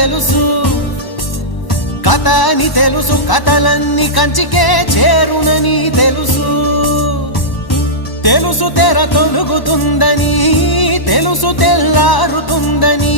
తెలుసు, కథ అని తెలుసు, కథలన్నీ కంచికే చేరునని తెలుసు. తెలుసు తెర తొలుగుతుందని, తెలుసు తెల్లారుతుందని,